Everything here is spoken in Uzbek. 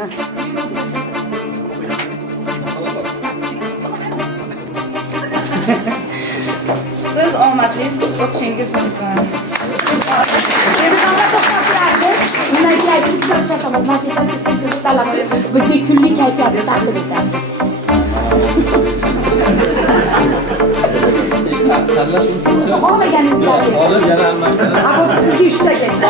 Siz omadlisiz, o'tishingiz mumkin. Telefonda to'xtab turasiz. Undan keyin aytib kuzatishamiz. Mana shu yerdan tezda talab qilib bizga kunlik kayfiyatni taqdim etasiz. Xohlaganingizdagi. Olib yana almashtirib. A bu sizga 3 tagacha.